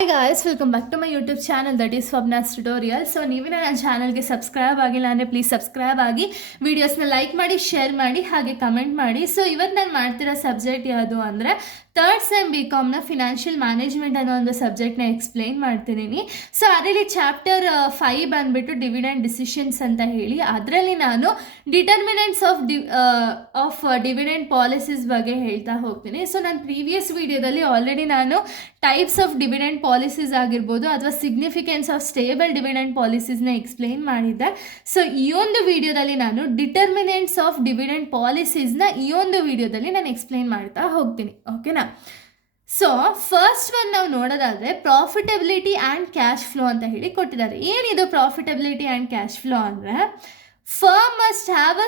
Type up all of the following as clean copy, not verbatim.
Hi guys, welcome back to my YouTube channel that is Swapna's Tutorial. So ನೀವಿನ ನನ್ನ ಚಾನಲ್ಗೆ subscribe ಆಗಿಲ್ಲ ಅಂದರೆ please subscribe ಆಗಿ ವಿಡಿಯೋಸ್ನ like ಮಾಡಿ ಶೇರ್ ಮಾಡಿ ಹಾಗೆ ಕಮೆಂಟ್ ಮಾಡಿ. ಸೊ ಇವತ್ತು ನಾನು ಮಾಡ್ತಿರೋ ಸಬ್ಜೆಕ್ಟ್ ಯಾವುದು ಅಂದರೆ third sem BCom financial management ಅನ್ನೋ ಒಂದು ಸಬ್ಜೆಕ್ಟ್ನ ಎಕ್ಸ್ಪ್ಲೈನ್ ಮಾಡ್ತಿದ್ದೀನಿ. ಸೊ ಅದರಲ್ಲಿ ಚಾಪ್ಟರ್ 5 ಬಂದುಬಿಟ್ಟು ಡಿವಿಡೆಂಡ್ ಡಿಸಿಷನ್ಸ್ ಅಂತ ಹೇಳಿ, ಅದರಲ್ಲಿ ನಾನು ಡಿಟರ್ಮಿನೆಂಟ್ಸ್ ಆಫ್ ಡಿವಿಡೆಂಡ್ ಪಾಲಿಸೀಸ್ ಬಗ್ಗೆ ಹೇಳ್ತಾ ಹೋಗ್ತೀನಿ. ಸೊ ನಾನು ಪ್ರೀವಿಯಸ್ ವಿಡಿಯೋದಲ್ಲಿ ಆಲ್ರೆಡಿ ನಾನು ಟೈಪ್ಸ್ ಆಫ್ ಡಿವಿಡೆಂಡ್ ಪಾಲಿಸೀಸ್ ಆಗಿರ್ಬೋದು ಅಥವಾ ಸಿಗ್ನಿಫಿಕೆನ್ಸ್ ಆಫ್ ಸ್ಟೇಬಲ್ ಡಿವಿಡೆಂಡ್ ಪಾಲಿಸೀಸ್ನ ಎಕ್ಸ್ಪ್ಲೈನ್ ಮಾಡಿದ್ದೆ. ಸೊ ಈ ಒಂದು ವಿಡಿಯೋದಲ್ಲಿ ನಾನು ಡಿಟರ್ಮಿನೆಂಟ್ಸ್ ಆಫ್ ಡಿವಿಡೆಂಡ್ ಪಾಲಿಸೀಸ್ನ ಈ ಒಂದು ವಿಡಿಯೋದಲ್ಲಿ ನಾನು ಎಕ್ಸ್ಪ್ಲೈನ್ ಮಾಡ್ತಾ ಹೋಗ್ತೀನಿ. ಓಕೆನಾ? ಸೊ ಫಸ್ಟ್ ಒನ್ ನಾವು ನೋಡೋದಾದರೆ ಪ್ರಾಫಿಟಬಿಲಿಟಿ ಆ್ಯಂಡ್ ಕ್ಯಾಶ್ ಫ್ಲೋ ಅಂತ ಹೇಳಿ ಕೊಟ್ಟಿದ್ದಾರೆ. ಏನಿದು ಪ್ರಾಫಿಟಬಿಲಿಟಿ ಆ್ಯಂಡ್ ಕ್ಯಾಶ್ ಫ್ಲೋ ಅಂದರೆ firm must have a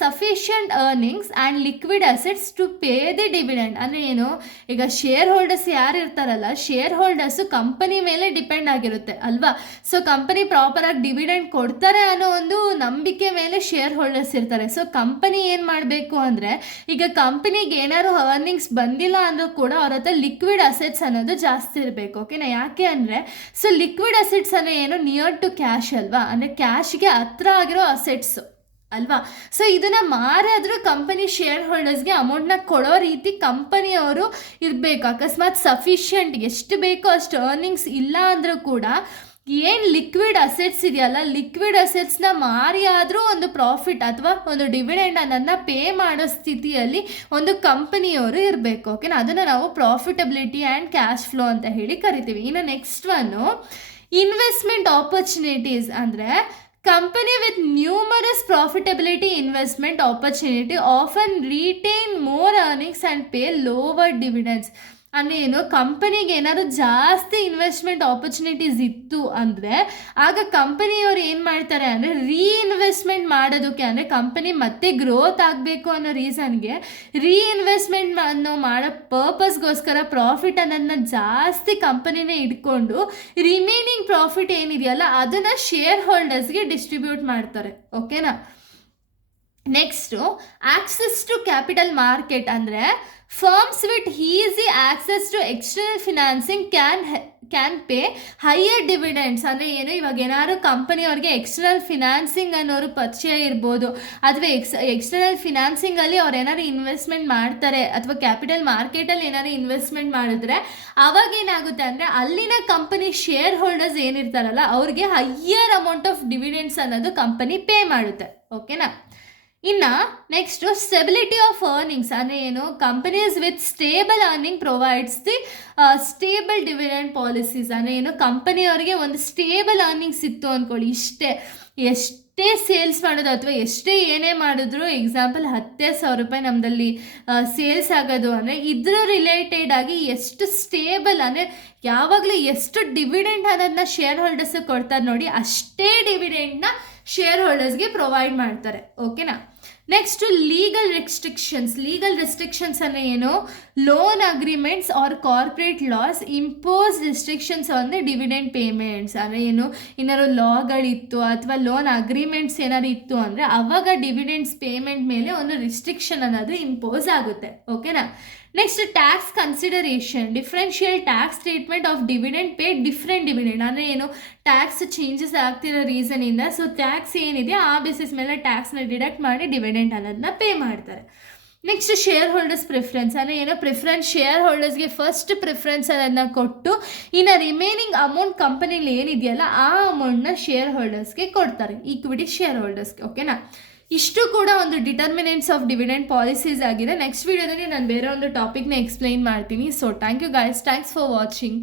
sufficient earnings and liquid assets to pay the dividend. ಅಂದರೆ ಏನು, ಈಗ ಶೇರ್ ಹೋಲ್ಡರ್ಸ್ ಯಾರು ಇರ್ತಾರಲ್ಲ, ಶೇರ್ ಹೋಲ್ಡರ್ಸು ಕಂಪನಿ ಮೇಲೆ ಡಿಪೆಂಡ್ ಆಗಿರುತ್ತೆ ಅಲ್ವಾ. ಸೊ ಕಂಪನಿ ಪ್ರಾಪರಾಗಿ ಡಿವಿಡೆಂಡ್ ಕೊಡ್ತಾರೆ ಅನ್ನೋ ಒಂದು ನಂಬಿಕೆ ಮೇಲೆ ಶೇರ್ ಹೋಲ್ಡರ್ಸ್ ಇರ್ತಾರೆ. ಸೊ ಕಂಪನಿ ಏನು ಮಾಡಬೇಕು ಅಂದರೆ, ಈಗ ಕಂಪನಿಗೆ ಏನಾದ್ರು ಅರ್ನಿಂಗ್ಸ್ ಬಂದಿಲ್ಲ ಅಂದರೂ ಕೂಡ ಅವ್ರ ಹತ್ರ ಲಿಕ್ವಿಡ್ ಅಸೆಟ್ಸ್ ಅನ್ನೋದು ಜಾಸ್ತಿ ಇರಬೇಕು. ಓಕೆನಾ? ಯಾಕೆ ಅಂದರೆ ಸೊ ಲಿಕ್ವಿಡ್ ಅಸೆಟ್ಸ್ ಅಂದರೆ ಏನು, ನಿಯರ್ ಟು ಕ್ಯಾಶ್ ಅಲ್ವಾ, ಅಂದರೆ ಕ್ಯಾಶ್ಗೆ ಹತ್ರ ಆಗಿರೋ ಅಸೆಟ್ಸ್ ಅಲ್ವಾ. ಸೊ ಇದನ್ನ ಮಾರಾದ್ರೂ ಕಂಪನಿ ಶೇರ್ ಹೋಲ್ಡರ್ಸ್ಗೆ ಅಮೌಂಟ್ನ ಕೊಡೋ ರೀತಿ ಕಂಪನಿಯವರು ಇರಬೇಕು. ಅಕಸ್ಮಾತ್ ಸಫಿಷಿಯೆಂಟ್ ಎಷ್ಟು ಬೇಕೋ ಅಷ್ಟು ಅರ್ನಿಂಗ್ಸ್ ಇಲ್ಲ ಅಂದರೂ ಕೂಡ ಏನು ಲಿಕ್ವಿಡ್ ಅಸೆಟ್ಸ್ ಇದೆಯಲ್ಲ, ಲಿಕ್ವಿಡ್ ಅಸೆಟ್ಸ್ನ ಮಾರಿ ಆದರೂ ಒಂದು ಪ್ರಾಫಿಟ್ ಅಥವಾ ಒಂದು ಡಿವಿಡೆಂಡ್ ಅನ್ನೋದನ್ನ ಪೇ ಮಾಡೋ ಸ್ಥಿತಿಯಲ್ಲಿ ಒಂದು ಕಂಪನಿಯವರು ಇರಬೇಕು. ಓಕೆನಾ? ಅದನ್ನು ನಾವು ಪ್ರಾಫಿಟಬಿಲಿಟಿ ಆ್ಯಂಡ್ ಕ್ಯಾಶ್ ಫ್ಲೋ ಅಂತ ಹೇಳಿ ಕರಿತೀವಿ. ಇನ್ನು ನೆಕ್ಸ್ಟ್ ಒನ್ನು ಇನ್ವೆಸ್ಟ್ಮೆಂಟ್ ಆಪರ್ಚುನಿಟೀಸ್ ಅಂದರೆ company with numerous profitability investment opportunity often retain more earnings and pay lower dividends. ಅಂದರೆ ಏನು, ಕಂಪನಿಗೆ ಏನಾದ್ರು ಜಾಸ್ತಿ ಇನ್ವೆಸ್ಟ್ಮೆಂಟ್ ಆಪರ್ಚುನಿಟೀಸ್ ಇತ್ತು ಅಂದರೆ ಆಗ ಕಂಪನಿಯವರು ಏನು ಮಾಡ್ತಾರೆ ಅಂದರೆ ರೀಇನ್ವೆಸ್ಟ್ಮೆಂಟ್ ಮಾಡೋದಕ್ಕೆ, ಅಂದರೆ ಕಂಪನಿ ಮತ್ತೆ ಗ್ರೋತ್ ಆಗಬೇಕು ಅನ್ನೋ ರೀಸನ್ಗೆ ರೀಇನ್ವೆಸ್ಟ್ಮೆಂಟ್ ಅನ್ನೋ ಮಾಡೋ ಪರ್ಪಸ್ಗೋಸ್ಕರ ಪ್ರಾಫಿಟ್ ಅನ್ನೋದನ್ನ ಜಾಸ್ತಿ ಕಂಪನಿನೇ ಇಟ್ಕೊಂಡು ರಿಮೈನಿಂಗ್ ಪ್ರಾಫಿಟ್ ಏನಿದೆಯಲ್ಲ ಅದನ್ನು ಶೇರ್ ಹೋಲ್ಡರ್ಸ್ಗೆ ಡಿಸ್ಟ್ರಿಬ್ಯೂಟ್ ಮಾಡ್ತಾರೆ. ಓಕೆನಾ? Next access to capital market ಅಂದರೆ firms with easy access to external financing can pay higher dividends. ಅಂದರೆ ಏನು, ಇವಾಗ ಏನಾದ್ರು ಕಂಪನಿಯವ್ರಿಗೆ ಎಕ್ಸ್ಟರ್ನಲ್ ಫಿನಾನ್ಸಿಂಗ್ ಅನ್ನೋರು ಪರಿಚಯ ಇರ್ಬೋದು, ಅಥವಾ ಎಕ್ಸ್ಟರ್ನಲ್ ಫಿನಾನ್ಸಿಂಗಲ್ಲಿ ಅವ್ರು ಏನಾದ್ರು ಇನ್ವೆಸ್ಟ್ಮೆಂಟ್ ಮಾಡ್ತಾರೆ ಅಥವಾ ಕ್ಯಾಪಿಟಲ್ ಮಾರ್ಕೆಟಲ್ಲಿ ಏನಾದ್ರು ಇನ್ವೆಸ್ಟ್ಮೆಂಟ್ ಮಾಡಿದ್ರೆ ಅವಾಗ ಏನಾಗುತ್ತೆ ಅಂದರೆ ಅಲ್ಲಿನ ಕಂಪನಿ ಶೇರ್ ಹೋಲ್ಡರ್ಸ್ ಏನಿರ್ತಾರಲ್ಲ ಅವ್ರಿಗೆ ಹೈಯರ್ ಅಮೌಂಟ್ ಆಫ್ ಡಿವಿಡೆಂಡ್ಸ್ ಅನ್ನೋದು ಕಂಪನಿ ಪೇ ಮಾಡುತ್ತೆ. ಓಕೆನಾ? ಇನ್ನು ನೆಕ್ಸ್ಟು ಸ್ಟೆಬಿಲಿಟಿ ಆಫ್ ಅರ್ನಿಂಗ್ಸ್ ಅಂದರೆ ಏನು, companies with stable earning provides the stable dividend policies. ಅಂದರೆ ಏನು, ಕಂಪನಿಯವರಿಗೆ ಒಂದು ಸ್ಟೇಬಲ್ ಅರ್ನಿಂಗ್ಸ್ ಇತ್ತು ಅಂದ್ಕೊಳ್ಳಿ, ಎಷ್ಟೇ ಸೇಲ್ಸ್ ಮಾಡೋದು ಅಥವಾ ಎಷ್ಟೇ ಏನೇ ಮಾಡಿದ್ರು, ಎಕ್ಸಾಂಪಲ್ 10,000 ರೂಪಾಯಿ ನಮ್ಮದಲ್ಲಿ ಸೇಲ್ಸ್ ಆಗೋದು ಅಂದರೆ ಇದ್ರ ರಿಲೇಟೆಡ್ ಆಗಿ ಎಷ್ಟು ಸ್ಟೇಬಲ್ ಅಂದರೆ ಯಾವಾಗಲೂ ಎಷ್ಟು ಡಿವಿಡೆಂಡ್ ಅನ್ನೋದನ್ನ ಶೇರ್ ಹೋಲ್ಡರ್ಸ್ಗೆ ಕೊಡ್ತಾರೆ ನೋಡಿ, ಅಷ್ಟೇ ಡಿವಿಡೆಂಡ್ನ ಶೇರ್ ಹೋಲ್ಡರ್ಸ್ಗೆ ಪ್ರೊವೈಡ್ ಮಾಡ್ತಾರೆ. ಓಕೆನಾ? ನೆಕ್ಸ್ಟು ಲೀಗಲ್ ರೆಸ್ಟ್ರಿಕ್ಷನ್ಸ್ ಅಂದರೆ ಏನು, loan agreements or corporate laws impose restrictions on the dividend payments. ಅಂದರೆ ಏನು, ಏನಾದ್ರು ಲಾಗಳಿತ್ತು ಅಥವಾ ಲೋನ್ ಅಗ್ರಿಮೆಂಟ್ಸ್ ಏನಾದ್ರು ಇತ್ತು ಅಂದರೆ ಅವಾಗ ಡಿವಿಡೆಂಡ್ಸ್ ಪೇಮೆಂಟ್ ಮೇಲೆ ಒಂದು ರಿಸ್ಟ್ರಿಕ್ಷನ್ ಅನ್ನೋದು ಇಂಪೋಸ್ ಆಗುತ್ತೆ. ಓಕೆನಾ? Next tax consideration, differential tax treatment of dividend pay different dividend. ಅಂದರೆ ಏನು, ಟ್ಯಾಕ್ಸ್ ಚೇಂಜಸ್ ಆಗ್ತಿರೋ ರೀಸನಿಂದ ಸೊ ಟ್ಯಾಕ್ಸ್ ಏನಿದೆ ಆ ಬೇಸಿಸ್ ಮೇಲೆ ಟ್ಯಾಕ್ಸ್ನ ಡಿಡಕ್ಟ್ ಮಾಡಿ ಡಿವಿಡೆಂಡ್ ಅನ್ನೋದನ್ನ ಪೇ ಮಾಡ್ತಾರೆ. ನೆಕ್ಸ್ಟ್ ಶೇರ್ ಹೋಲ್ಡರ್ಸ್ ಪ್ರಿಫರೆನ್ಸ್ ಅಂದರೆ ಏನೋ ಪ್ರಿಫರೆನ್ಸ್ ಶೇರ್ ಹೋಲ್ಡರ್ಸ್ಗೆ ಫಸ್ಟ್ ಪ್ರಿಫರೆನ್ಸ್ ಅನ್ನೋದನ್ನ ಕೊಟ್ಟು ಇನ್ನು ರಿಮೈನಿಂಗ್ ಅಮೌಂಟ್ ಕಂಪನಿಲಿ ಏನಿದೆಯಲ್ಲ ಆ ಅಮೌಂಟ್ನ ಶೇರ್ ಹೋಲ್ಡರ್ಸ್ಗೆ ಕೊಡ್ತಾರೆ, ಈಕ್ವಿಟಿ ಶೇರ್ ಹೋಲ್ಡರ್ಸ್ಗೆ. ಓಕೆನಾ? ಇಷ್ಟು ಕೂಡ ಒಂದು ಡಿಟರ್ಮಿನೆಂಟ್ಸ್ ಆಫ್ ಡಿವಿಡೆಂಡ್ ಪಾಲಿಸೀಸ್ ಆಗಿದೆ. ನೆಕ್ಸ್ಟ್ ವಿಡಿಯೋದಲ್ಲಿ ನಾನು ಬೇರೆ ಒಂದು ಟಾಪಿಕ್ನ ಎಕ್ಸ್ಪ್ಲೈನ್ ಮಾಡ್ತೀನಿ. So thank you guys, thanks for watching.